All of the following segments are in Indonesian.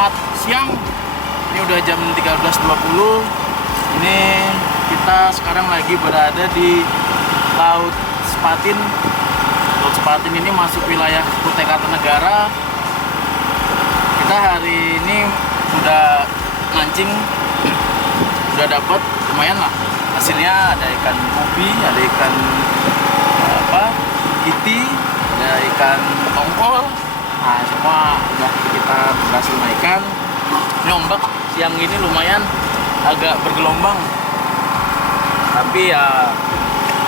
Selamat siang. Ini udah jam 13.20. Ini kita sekarang lagi berada di Laut Sepatin. Laut Sepatin ini masuk wilayah Kutai Kartanegara. Kita hari ini udah mancing, udah dapet lumayan lah. Hasilnya ada ikan ubi, ada ikan kiti, ada ikan tongkol. Nah, semua udah kita berhasil naikkan. Ini ombak siang ini lumayan agak bergelombang, tapi ya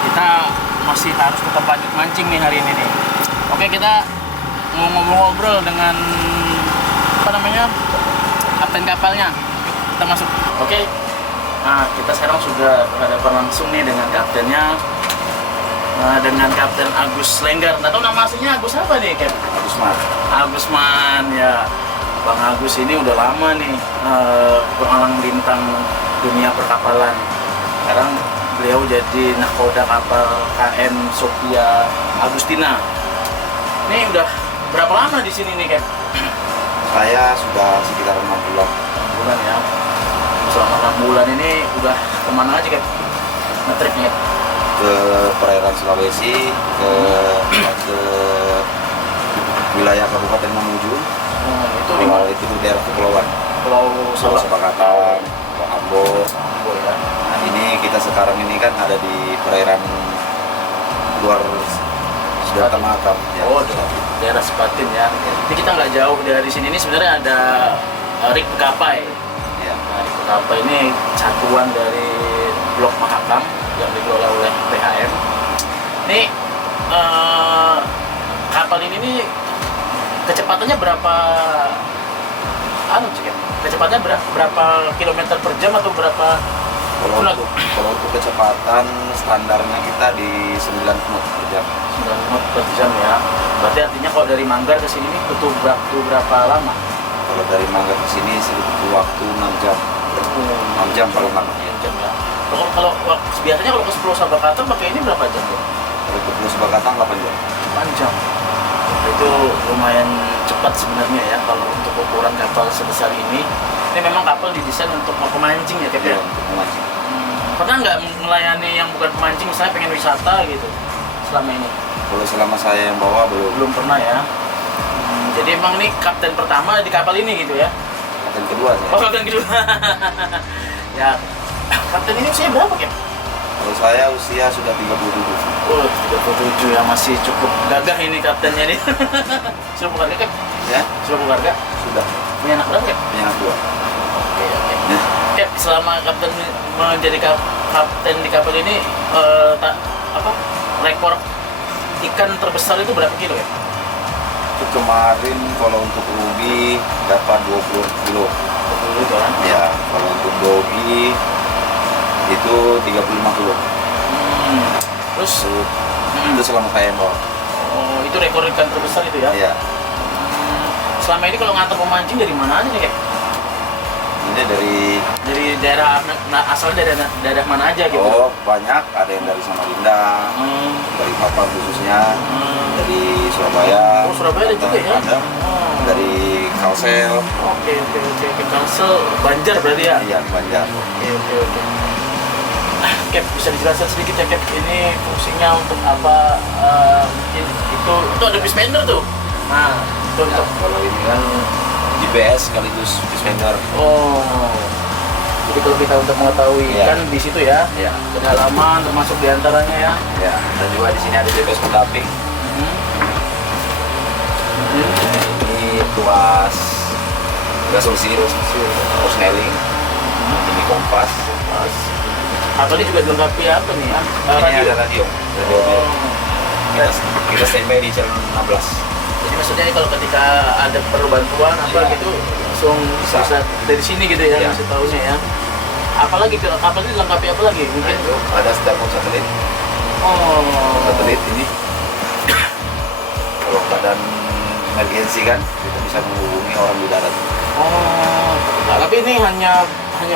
kita masih harus tetap lanjut mancing nih hari ini nih. Oke, kita mau ngobrol-ngobrol dengan kapten kapalnya. Kita masuk. Oke. Nah, kita sekarang sudah berhadapan langsung nih dengan kaptennya. Dengan Kapten Agus Lenggar. Nggak tahu nama aslinya Agus apa nih, Cap? Agusman ya. Bang Agus ini udah lama nih bermalang lintang dunia perkapalan. Sekarang beliau jadi nahkoda kapal KM Sophia Agustina. Ini udah berapa lama di sini nih, Cap? Saya sudah sekitar 6 bulan. 6 bulan ya. Selama 6 bulan ini udah kemana aja, Cap? Nge-trip nih, Cap? Ke perairan Sulawesi, ke wilayah Kabupaten Mamuju. Itu di mana? Itu daerah kepulauan. Pulau Sabakatang, Pulau Ambon. Ya. Nah, ini kita sekarang ini kan ada di perairan luar Sudirta Mahakam. Ya, Oh, daerah Sepatin ya. Ini kita nggak jauh dari sini. Ini sebenarnya ada Rik Kapai. ya. Nah, Rik Kapai ini satuan dari Blok Mahakam yang dikelola oleh PHM. Ini kapal ini nih kecepatannya berapa? Kecepatannya berapa kilometer per jam atau berapa? Kalau untuk kecepatan standarnya kita di 9 knot per jam. 9 knot per jam ya. Berarti artinya kalau dari Manggar ke sini butuh waktu berapa lama? Kalau dari Manggar ke sini butuh waktu 6 jam. 6 jam paling lama. 6 jam ya. Kalau biasanya kalau ke Pulau Sabakatang pakai ini berapa jam ya? Kalau ke Pulau Sabakatang 8 jam. 8 jam. Itu lumayan cepat sebenarnya ya kalau untuk ukuran kapal sebesar ini. Ini memang kapal didesain untuk mau pemancing ya, Cap? Ya, untuk memancing. Pernah nggak melayani yang bukan pemancing, misalnya pengen wisata gitu selama ini? Kalau selama saya yang bawa Belum pernah ya. Jadi emang ini kapten pertama di kapal ini gitu ya? kapten kedua saya. Oh, kapten kedua. Ya, kapten ini usia berapa, Cap? Kalau saya usia sudah 37. Oh, 37 ya, masih cukup gagah ini kaptennya nih. Sudah berkeluarga, Cap? Ya, Sudah berkeluarga? sudah. Punya anak berapa, Cap? Punya anak 2. Oke. Ya. Cap, selama kapten menjadi kapten di kapal ini, rekor ikan terbesar itu berapa kilo ya? Itu kemarin kalau untuk ruby dapat 20 kilo. 20 itu kan? Ya, kalau untuk dogi itu 35 kilo. Terus, Itu selama saya yang bawa. oh, itu rekor ikan terbesar itu ya? Ya, Selama ini kalau ngantar pemancing dari mana aja nih, Cap? ini Dari daerah, asalnya daerah mana aja gitu? banyak. Ada yang dari Samarinda, Hmm. dari Papua khususnya, dari Surabaya. Oh, Surabaya ada juga ya? Ada. Oh. Dari Kalsel. Oke. Kalsel, Banjar berarti ya? Iya, Banjar. Oke. Cap, bisa dijelaskan sedikit ya, Cap, ini fungsinya untuk apa? Mungkin itu ada fish finder tuh. Nah, itu Ya, untuk kalau ini kan GPS sekaligus fish-finder. oh. Jadi kalau kita untuk mengetahui Iya. ikan di situ ya, Ya, kedalaman termasuk diantaranya ya. ya. Dan juga di sini ada GPS pendamping. Ini tuas resolusi, snelling. Ini kompas. Atau ini juga dilengkapi apa nih ya? Ini ada radio. Oh. Kita standby di channel 16. Jadi maksudnya ini kalau ketika ada perlu bantuan apa Iya. gitu langsung bisa dari sini gitu ya, Iya. masih tahunya ya. Apalagi kapal ini dilengkapi apa lagi? Nah, Mungkin itu ada telepon satelit. Satelit ini kalau keadaan emergensi kan kita bisa menghubungi orang di darat. Nah, tapi ini hanya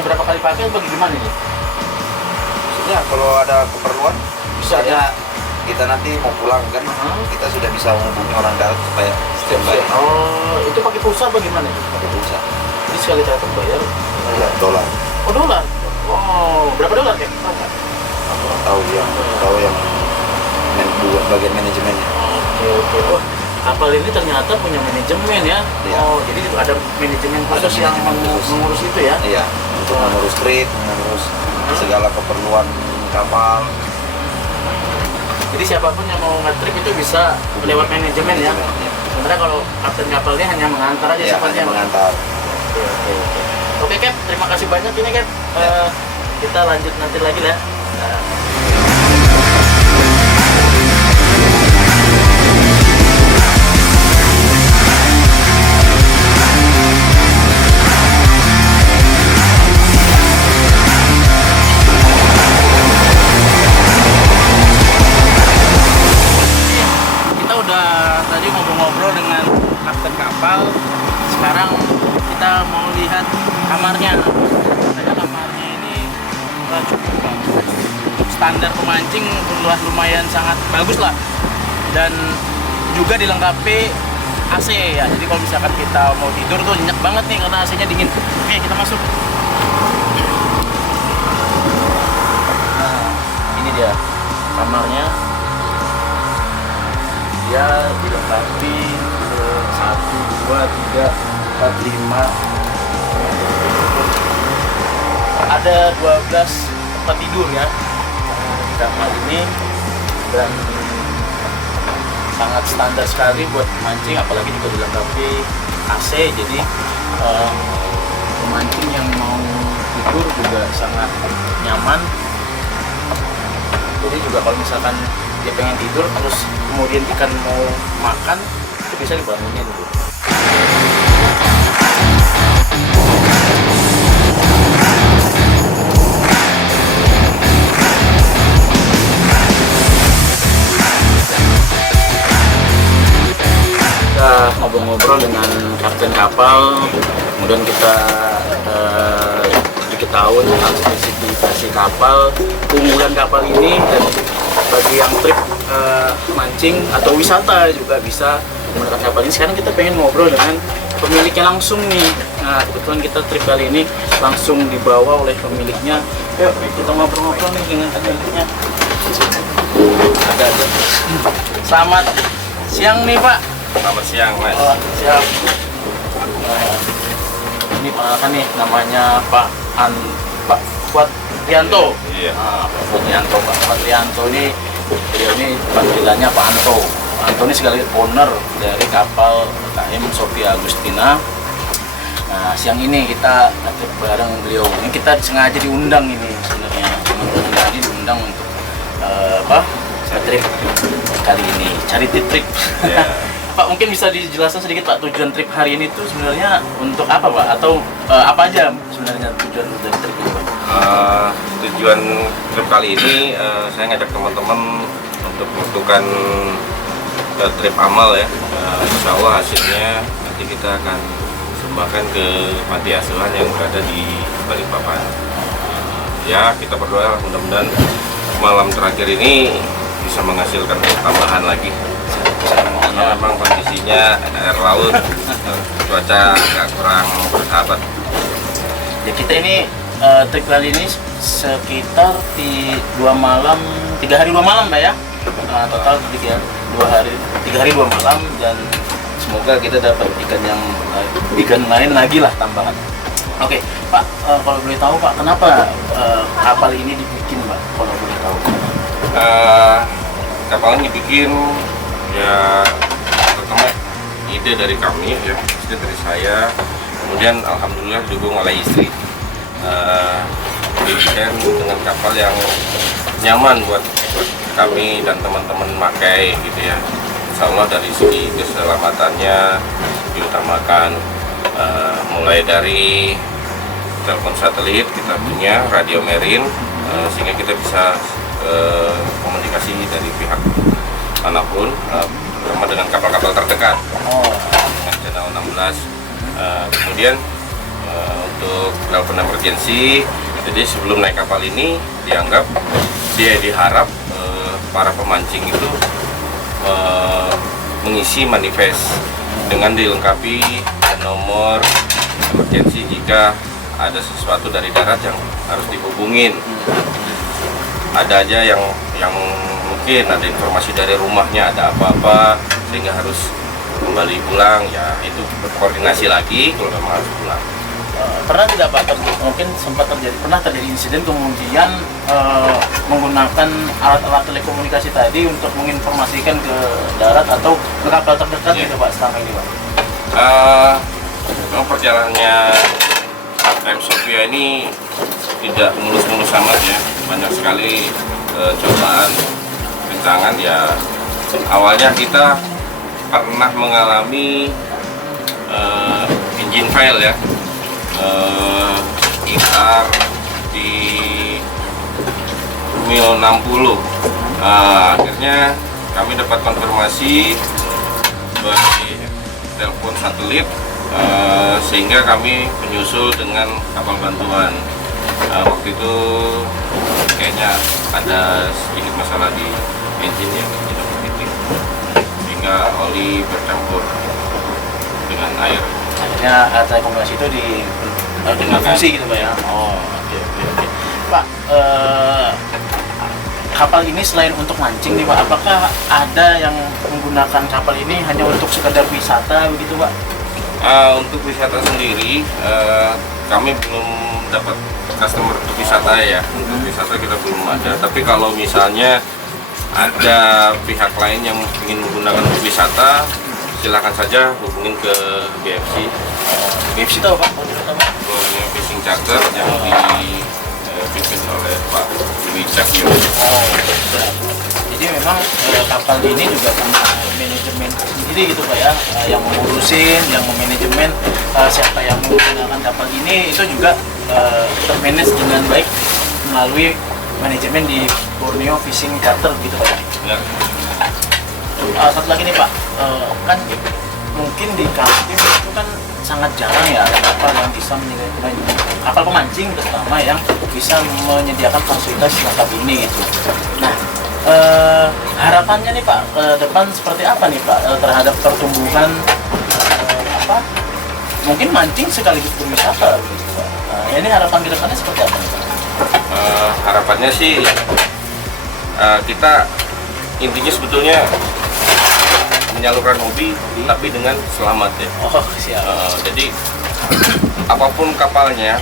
berapa kali pakai atau gimana ini? Maksudnya kalau ada keperluan, Bisa misalnya kita nanti mau pulang kan, kita sudah bisa menghubungi orang darat supaya standby. Oh, itu pakai pulsa apa gimana itu? Pakai pulsa. Jadi sekali transaksi bayar dolar. oh dolar. Oh, berapa dolar ya? Tahu yang bagian manajemennya. Oke. Oh, kapal ini ternyata punya manajemen ya. Iya. Oh, jadi itu ada manajemen khusus yang manajemen khusus. mengurus itu ya. Iya, untuk mengurus trip, mengurus segala keperluan kapal. Jadi siapapun yang mau nge-trip itu bisa lewat manajemen ya. Iya. Sebenarnya kalau kapten kapalnya hanya mengantar aja Iya, sifatnya. hanya mengantar. Oke, Cap, terima kasih banyak ini Cap. Kita lanjut nanti lagi lah. Kita udah tadi ngobrol-ngobrol dengan kapten kapal. Sekarang kita mau lihat kamarnya. Katanya kamarnya ini cukup bagus. Untuk standar pemancing lumayan sangat bagus lah. Dan juga dilengkapi AC ya. Jadi kalau misalkan kita mau tidur tuh nyenyak banget nih karena AC-nya dingin. Oke, kita masuk. Nah, ini dia kamarnya. Dia dilengkapi 1, 2, 3, 4, 5. Ada 12 tempat tidur ya di kamar ini, dan sangat standar sekali buat mancing, apalagi juga dilengkapi AC. Jadi pemancing yang mau tidur juga sangat nyaman. Jadi juga kalau misalkan dia pengen tidur terus kemudian ikan mau makan, itu bisa dibangunin tuh. Kita ngobrol-ngobrol dengan kapten kapal, kemudian kita diketahui tentang spesifikasi kapal, keunggulan kapal ini, dan bagi yang trip mancing atau wisata juga bisa menggunakan kapal ini. Sekarang kita pengen ngobrol dengan pemiliknya langsung nih. Nah, kebetulan kita trip kali ini langsung dibawa oleh pemiliknya. Yuk kita ngobrol-ngobrol nih dengan pemiliknya. Ada. Selamat siang nih Pak. Selamat siang, Mas. Oh, siap. Ini perkenalkan nih, namanya Pak Fuad Rianto. Iya. Pak Rianto. Pak Fuad Rianto ini, beliau ini panggilannya Pak Anto. Pak Anto ini sekaligus owner dari kapal KM Sophia Agustina. Nah, siang ini kita nge-trip bareng beliau. Ini kita sengaja diundang ini sebenarnya. Teman-teman ini diundang untuk trip kali ini, charity trip. Iya. Pak, mungkin bisa dijelaskan sedikit Pak, tujuan trip hari ini itu sebenarnya untuk apa Pak? Atau apa aja sebenarnya tujuan dari trip ini Pak? Tujuan trip kali ini saya ngajak teman-teman untuk melakukan trip amal ya. Insya Allah hasilnya nanti kita akan sumbangkan ke panti asuhan yang berada di Balikpapan. Ya, kita berdoa mudah-mudahan malam terakhir ini bisa menghasilkan tambahan lagi. Karena memang kondisinya air laut, cuaca agak kurang bersahabat. Ya, kita ini trip kali ini sekitar 3 hari 2 malam Pak ya. Total 3 hari 2 malam, dan semoga kita dapat ikan lain lagi lah tambahan. Oke, Pak, kalau boleh tahu Pak, kenapa kapal ini dibikin Pak? Kalau boleh tahu. Kapal ini dibikin ya pertama ide dari kami ya, ide dari saya, kemudian alhamdulillah didukung oleh istri. Dibikin dengan kapal yang nyaman buat kami dan teman-teman pakai gitu ya. Insya Allah dari segi keselamatannya diutamakan, mulai dari telepon satelit, kita punya radio marine, sehingga kita bisa komunikasi dari pihak manapun, terutama dengan kapal-kapal terdekat dengan channel 16. Kemudian untuk telepon emergency, jadi sebelum naik kapal ini diharap para pemancing itu mengisi manifest dengan dilengkapi nomor emergensi jika ada sesuatu dari darat yang harus dihubungin. Ada aja yang mungkin ada informasi dari rumahnya ada apa-apa sehingga harus kembali pulang, ya itu berkoordinasi lagi kalau memang harus pulang. Pernah tidak Pak, mungkin pernah terjadi insiden kemudian menggunakan alat-alat telekomunikasi tadi untuk menginformasikan ke darat atau ke kapal terdekat gitu Pak selama ini Pak? Memang perjalanannya KM Sophia ini tidak mulus-mulus amat ya, banyak sekali cobaan, rintangan ya. Awalnya kita pernah mengalami engine fail ya, sekitar di mil 60. Akhirnya kami dapat konfirmasi dari telepon satelit, sehingga kami menyusul dengan kapal bantuan. Waktu itu kayaknya ada sedikit masalah di engine yang tidak bertitik, sehingga oli bercampur dengan air. Akhirnya telekomunikasi itu dengan fungsi gitu Pak ya? Oh, oke. Pak, kapal ini selain untuk mancing nih Pak, apakah ada yang menggunakan kapal ini hanya untuk sekedar wisata begitu Pak? Untuk wisata sendiri, kami belum dapat customer untuk wisata ya. Untuk wisata kita belum ada. Tapi kalau misalnya ada pihak lain yang ingin menggunakan untuk wisata, silakan saja hubungin ke BFC. BFC itu apa? Borneo Fishing Charter yang dipimpin oleh Pak Dwi Cakyo. Jadi memang kapal ini juga punya manajemen sendiri gitu Pak ya, yang mengurusin, yang memanajemen siapa yang menggunakan kapal ini itu juga termanage dengan baik melalui manajemen di Borneo Fishing Charter gitu Pak ya. Ya. Satu lagi nih Pak, kan mungkin di Kaltim itu kan sangat jarang ya ada kapal yang bisa menyediakan, kapal pemancing terutama yang bisa menyediakan fasilitas lengkap ini gitu. Nah, harapannya nih Pak ke depan seperti apa nih Pak terhadap pertumbuhan mungkin mancing sekaligus berwisata gitu Pak. Ini harapan ke depannya seperti apa nih Pak? Harapannya sih kita intinya sebetulnya menyalurkan hobi tapi dengan selamat ya. Oh siap. Jadi apapun kapalnya,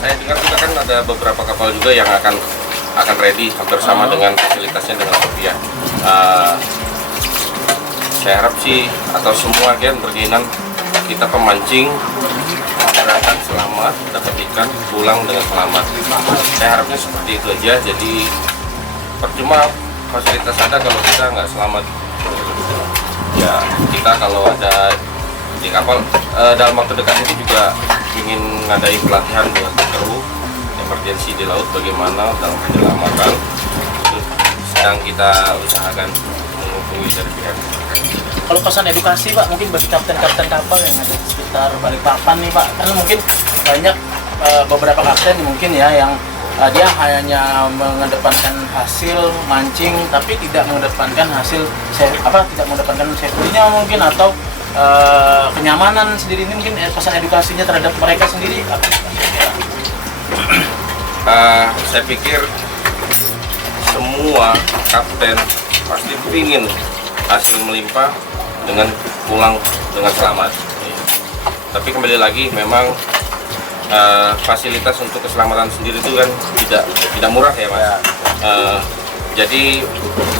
saya dengar juga kan ada beberapa kapal juga yang akan ready hampir sama dengan fasilitasnya dengan Sophia. Saya harap sih atau semua kan berkeinginan kita pemancing berangkat selamat, dapat ikan, pulang dengan selamat. Saya harapnya seperti itu aja. Jadi percuma fasilitas ada kalau kita nggak selamat. Ya kita kalau ada di kapal dalam waktu dekat ini juga ingin ngadain pelatihan buat kru emergensi di laut bagaimana dalam penyelamatan. Itu sedang kita usahakan menghubungi dari pihak. Kalau pesan edukasi Pak, mungkin bagi kapten-kapten kapal yang ada di sekitar Balikpapan nih Pak, karena mungkin banyak beberapa kapten mungkin ya yang dia hanya mengedepankan hasil mancing tapi tidak mengedepankan hasil tidak mengedepankan safety-nya mungkin atau kenyamanan sendiri. Ini mungkin pesan edukasinya terhadap mereka sendiri apa? Saya pikir semua kapten pasti ingin hasil melimpah dengan pulang dengan selamat. Tapi kembali lagi memang fasilitas untuk keselamatan sendiri itu kan tidak murah ya Mas. Jadi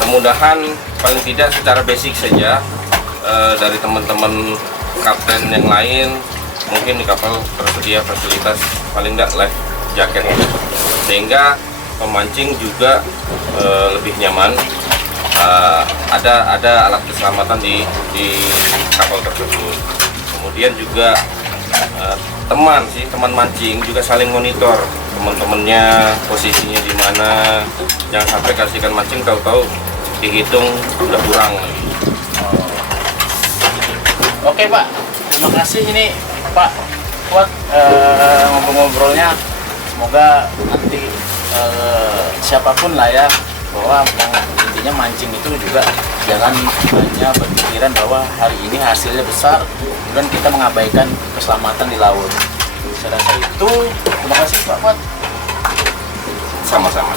mudah-mudahan paling tidak secara basic saja dari teman-teman kapten yang lain mungkin di kapal tersedia fasilitas paling tidak life jacket sehingga pemancing juga lebih nyaman. Ada alat keselamatan di kapal tersebut. Kemudian juga teman mancing juga saling monitor teman-temannya posisinya di mana, jangan sampai kasihkan mancing tahu-tahu dihitung udah kurang lagi. Oke Pak, terima kasih ini Pak Kuat ngobrol-ngobrolnya. Semoga nanti siapapun lah ya bahwa yang intinya mancing itu juga jangan hanya berpikiran bahwa hari ini hasilnya besar kemudian kita mengabaikan keselamatan di laut. Saya rasa itu. Terima kasih Pak Fuad. Sama-sama.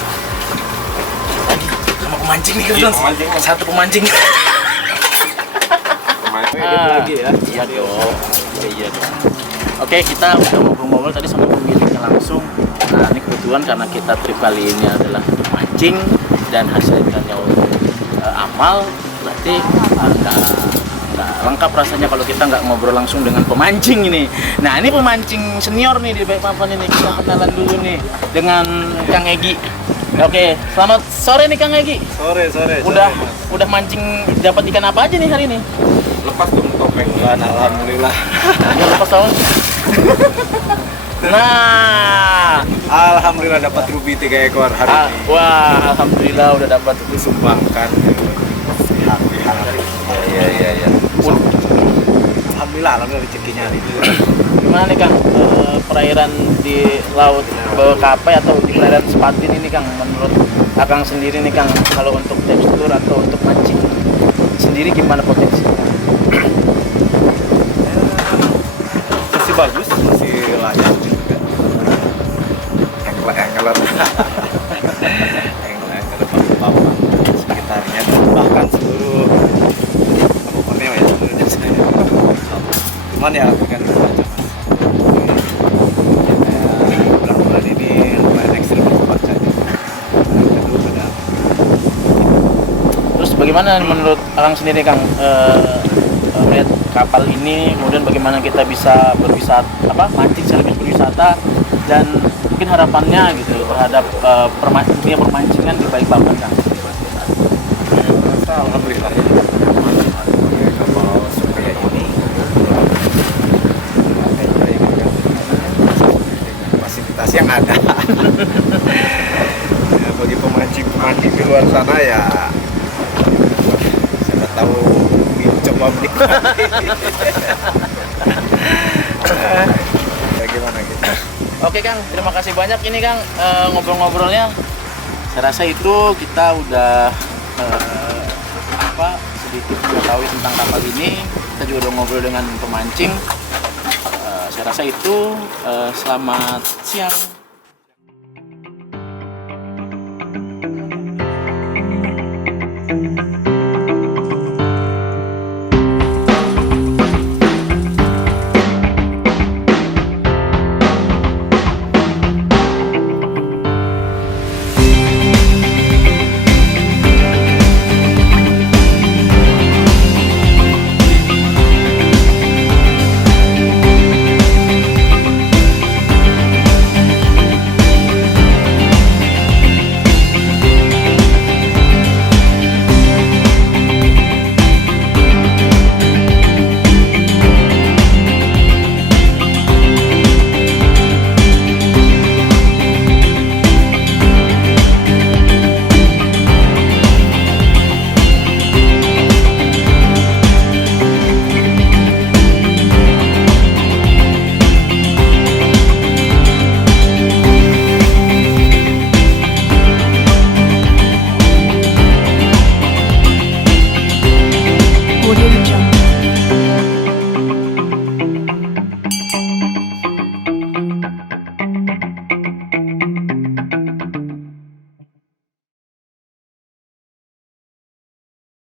Sama pemancing nih kan. Iya, pemancing. Satu pemancing. lagi ya. Iya dong. Iya dong. Oke, kita udah ngobrol-ngobrol tadi sama pemiliknya langsung. Nah, ini kebetulan karena kita trip kali ini adalah untuk mancing dan hasilnya untuk amal, berarti nggak lengkap rasanya kalau kita nggak ngobrol langsung dengan pemancing ini. Nah, ini pemancing senior nih di Baik Papan ini. Kita kenalan dulu nih dengan Kang Egi. Oke, selamat sore nih Kang Egi. Sore. Udah mancing dapat ikan apa aja nih hari ini? Lepas dong topeng. Alhamdulillah. Ya lepas tahun. Nah, Alhamdulillah dapat ruby 3 ekor hari ini. wah, alhamdulillah udah dapat. Disumbangkan pihak-pihak. Iya. Alhamdulillah rezekinya hari ini. Gimana nih Kang, perairan di laut Bekapai atau di perairan Sepatin ini Kang, menurut Akang sendiri nih Kang, kalau untuk tekstur atau untuk mancing sendiri gimana potensinya? Masih bagus, masih layak juga. Engkeler Bapak sekitarnya bahkan seluruh Borneo ya sebenarnya saya. Cuman ya bukan saja mas. Bulan-bulan ini lumayan ekstrim cuaca saja. Terus bagaimana menurut Akang sendiri Kang, melihat kapal ini, kemudian bagaimana kita bisa berwisata, mancing sekaligus berwisata, dan mungkin harapannya gitu terhadap dunia permancingan di Balikpapan Kang? Alhamdulillah ya. Kapal supaya ini fasilitas yang ada. Ya, bagi pemancing di luar sana ya siapa tahu coba menikmati. Ya gimana gitu. Oke Kang, terima kasih banyak ini Kang, ngobrol-ngobrolnya. Saya rasa itu kita udah sedikit mengetahui tentang kapal ini. Kita juga udah ngobrol dengan pemancing. Saya rasa itu. Selamat siang.